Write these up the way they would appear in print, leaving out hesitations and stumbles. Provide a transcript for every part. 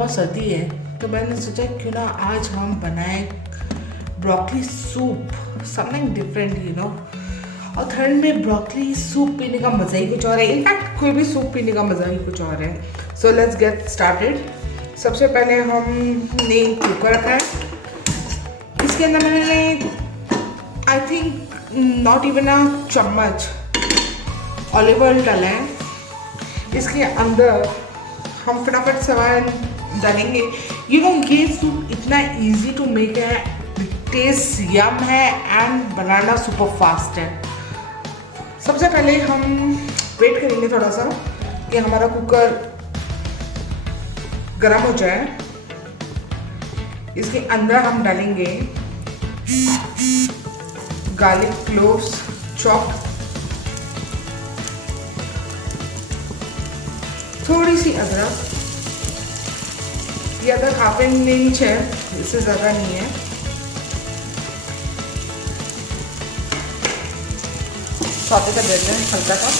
बहुत सर्दी है तो मैंने सोचा क्यों ना आज हम बनाएं broccoli soup, something different you know. और ठंड में ब्रोकली सूप पीने का मज़ा ही कुछ और है। इनफैक्ट कोई भी सूप पीने का मज़ा ही कुछ और है। So let's get started. सबसे पहले हमने कुकर रखा है। इसके अंदर मैंने आई थिंक नॉट इवन अ चम्मच ऑलिव ऑयल डाला है। इसके अंदर हम फटाफट सामान डालेंगे। यू नो ये सूप इतना इजी टू मेक है, टेस्ट यम है एंड बनाना सुपर फास्ट है। सबसे पहले हम वेट करेंगे थोड़ा सा कि हमारा कुकर गर्म हो जाए। इसके अंदर हम डालेंगे गार्लिक क्लोव्स चॉप, थोड़ी सी अदरक, ये अदरक हाफ इंच है, इससे ज़्यादा नहीं है। सौते कर देते हैं हल्का सा।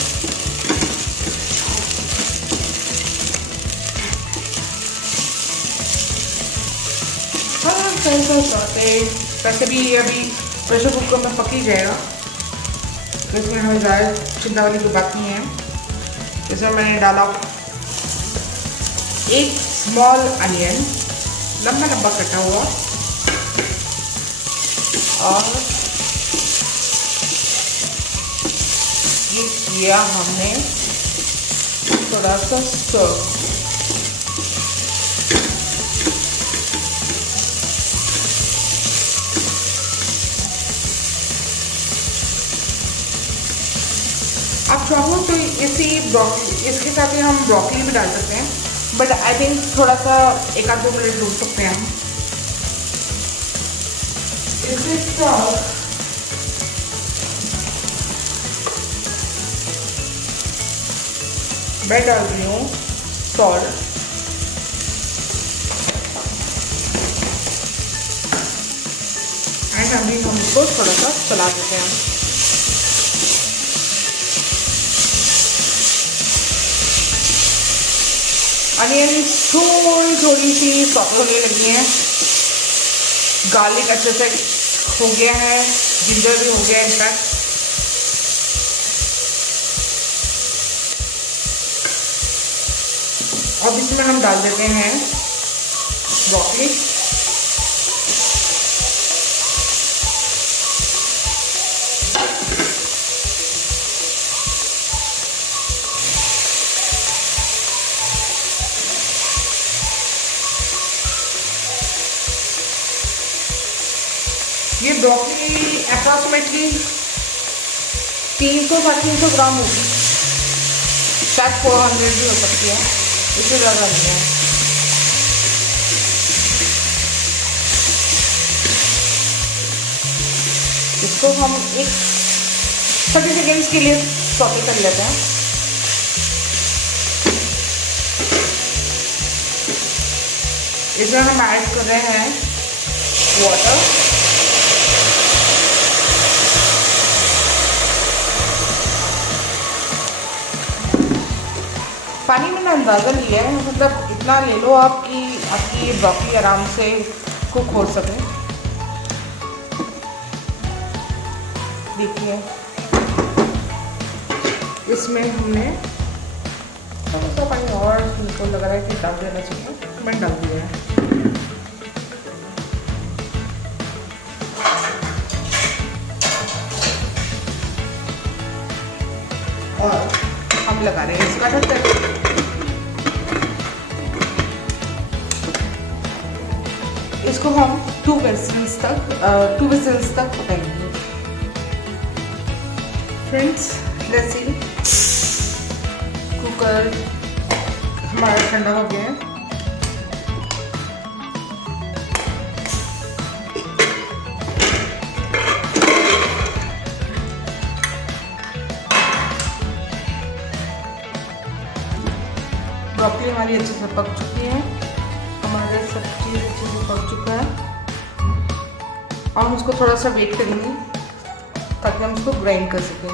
हल्का सा सौते, वैसे भी अभी प्रेशर कुकर में पक ही जाएगा तो इसमें हमें ज़्यादा चिंता वाली कोई बात नहीं है। इसमें मैंने डाला एक स्मॉल अनियन, लंबा लंबा कटा हुआ, और ये किया हमने थोड़ा सा स्टर। आप चाहो तो इसके साथ ही हम ब्रोकली भी डाल सकते हैं, बट आई थिंक थोड़ा सा 1-2 मिनट रुक सकते हैं हम। इसके साथ मैं डाल रही हूँ सॉल्ट, एंड अभी हम इसको थोड़ा सा चला देते हैं। अनियन थोड़ी सी सॉफ्ट होने लगी है, गार्लिक अच्छे से हो गया है, जिंजर भी हो गया है इनफैक्ट। अब इसमें हम डाल देते हैं ब्रोकली। ये ब्रोकली अप्रॉक्सीमेटली 300-350 ग्राम होगी, शायद 400 भी हो सकती है, इससे ज़्यादा नहीं है। इसको हम एक 30 सेकेंड्स के लिए सौते कर लेते हैं। इसमें हम ऐड कर रहे हैं वाटर, पानी मैंने अंदाज़ा लिया है, मतलब इतना ले लो आपकी ब्रोकली आराम से कुक हो सके। देखिए इसमें हमने थोड़ा सा पानी और मुझको लग रहा है कि डाल देना चाहिए, तो मैंने डाल दिया है। और हम लगा रहे हैं इसका ढक्कन। इसको हम 2 विसिल्स तक पकाएंगे। फ्रेंड्स लेट्स सी, कुकर हमारा ठंडा हो गया है। ब्रोकली हमारी अच्छे से पक चुकी है, हमारे सब चीज़ अच्छे से पक चुका है। और हम उसको थोड़ा सा वेट करेंगे ताकि हम उसको ग्राइंड कर सकें।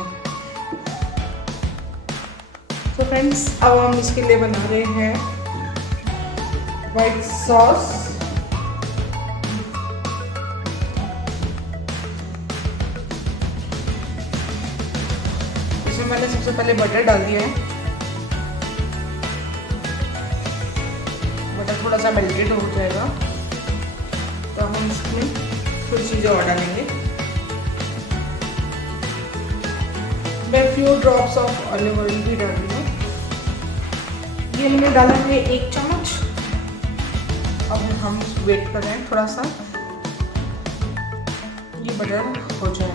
तो फ्रेंड्स अब हम इसके लिए बना रहे हैं व्हाइट सॉस, इसमें मैंने सबसे पहले बटर डाल दिया है। बटर थोड़ा सा मेल्टेड हो जाएगा तो हम इसमें कुछ चीज़ें और डालेंगे। मैं few drops of olive oil भी डाल रही हूँ। ये मैंने डाला है 1 चम्मच। अब हम वेट कर रहे हैं थोड़ा सा ये बटर हो जाए।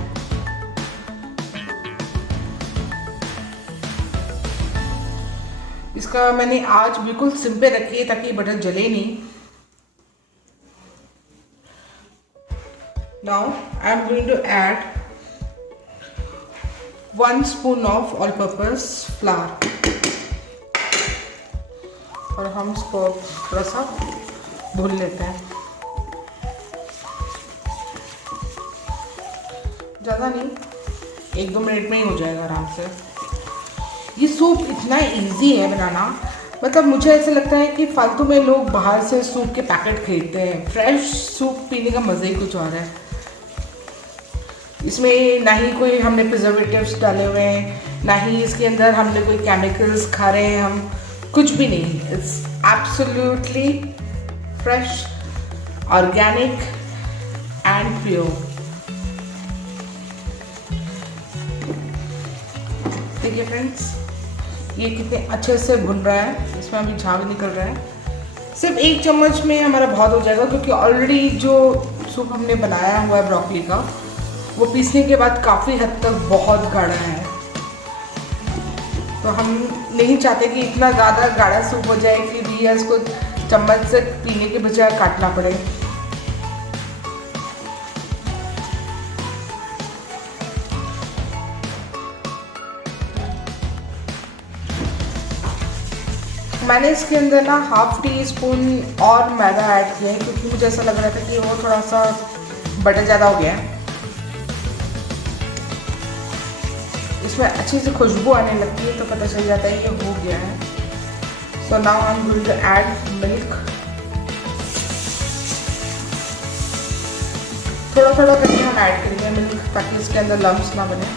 इसका मैंने आंच बिल्कुल सिम पे रखी है ताकि बटर जले नहीं। Now I am going to add 1 spoon of all-purpose flour और हम इसको थोड़ा सा भून लेते हैं। ज़्यादा नहीं, 1-2 मिनट में ही हो जाएगा आराम से। ये सूप इतना इजी है बनाना, मतलब मुझे ऐसा लगता है कि फालतू में लोग बाहर से सूप के पैकेट खरीदते हैं। फ्रेश सूप पीने का मज़ा ही कुछ और है। इसमें ना ही कोई हमने प्रिजर्वेटिव्स डाले हुए हैं, ना ही इसके अंदर हमने कोई केमिकल्स खा रहे हैं हम, कुछ भी नहीं। It's absolutely fresh, organic and pure. देखिए फ्रेंड्स, ये कितने अच्छे से भुन रहा है, इसमें अभी झाग निकल रहा है। सिर्फ 1 चम्मच में हमारा बहुत हो जाएगा, क्योंकि ऑलरेडी जो सूप हमने बनाया हुआ है ब्रोकली का, वो पीसने के बाद काफ़ी हद तक बहुत गाढ़ा है। तो हम नहीं चाहते कि इतना ज़्यादा गाढ़ा सूप हो जाए कि भैया इसको चम्मच से पीने के बजाय काटना पड़े। मैंने इसके अंदर ना 1/2 टीस्पून और मैदा ऐड किया है, क्योंकि मुझे ऐसा लग रहा था कि वो थोड़ा सा बटर ज़्यादा हो गया है। इसमें अच्छी सी खुशबू आने लगती है तो पता चल जाता है ये हो गया है। So now I am going to add milk. थोड़ा थोड़ा करके हम ऐड करेंगे मिल्क, ताकि इसके अंदर लम्स ना बने।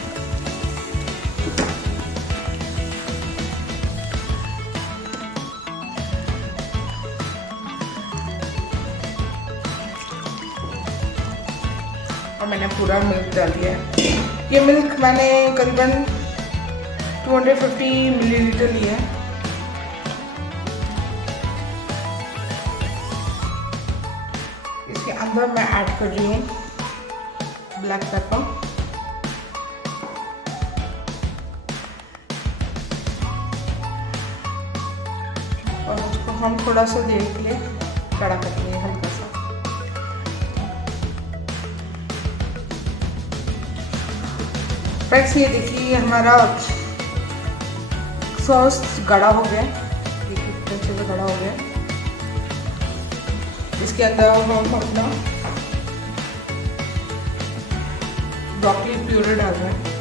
और मैंने पूरा मिल्क डाल दिया है। ये मिल्क मैंने करीबन 250 मिलीलीटर लिया है। इसके अंदर मैं ऐड कर रही हूँ ब्लैक पेपर। और उसको हम थोड़ा सा देर के लिए कड़ा करेंगे हल्का सा। फ्रेंड्स, ये देखिए हमारा सॉस गाढ़ा हो गया, देखिए अच्छे से गाढ़ा हो गया। इसके अंदर हम अपना ब्रोकली प्यूरी डाल रहे हैं।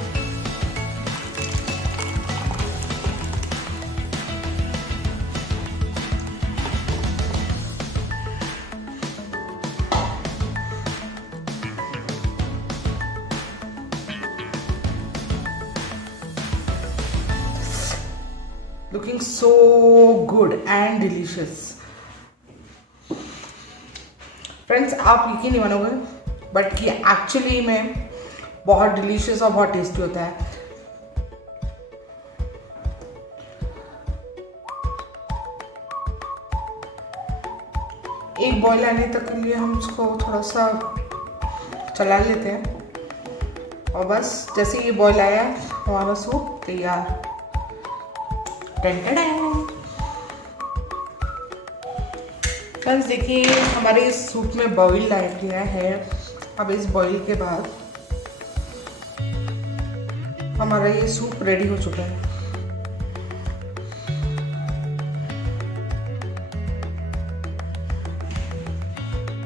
Looking so good and delicious. Friends, आप यकीन नहीं मानोगे, बट ये एक्चुअली में बहुत डिलीशियस और बहुत टेस्टी होता है। एक बॉईल आने तक के लिए हम इसको थोड़ा सा चला लेते हैं, और बस जैसे ये बॉईल आया हमारा सूप तैयार। फ्रेंड्स, देखिए हमारे इस सूप में बॉईल आ गया है। अब इस बॉईल के बाद हमारा ये सूप रेडी हो चुका है।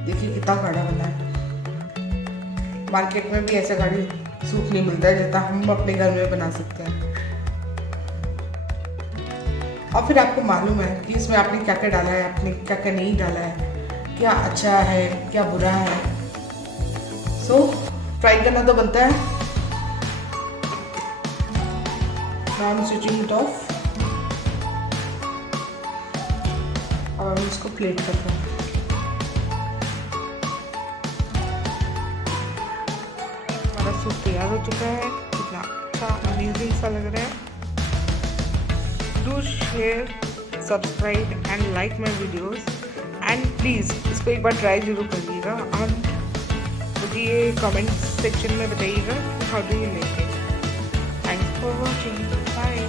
देखिए कितना गाढ़ा बना है। मार्केट में भी ऐसा गाढ़ा सूप नहीं मिलता है जितना हम अपने घर में बना सकते हैं। और फिर आपको मालूम है कि इसमें आपने क्या क्या डाला है, आपने क्या क्या नहीं डाला है, क्या अच्छा है क्या बुरा है। सो ट्राई करना तो बनता है। Now I am switching it of और इसको प्लेट करते हैं। हमारा सूप तैयार हो चुका है, कितना अच्छा अमेजिंग सा लग रहा है। Do share, subscribe and like my videos and please इसको एक बार ट्राई जरूर करिएगा और मुझे ये कमेंट सेक्शन में बताइएगा how do you like it. Thanks for watching, bye.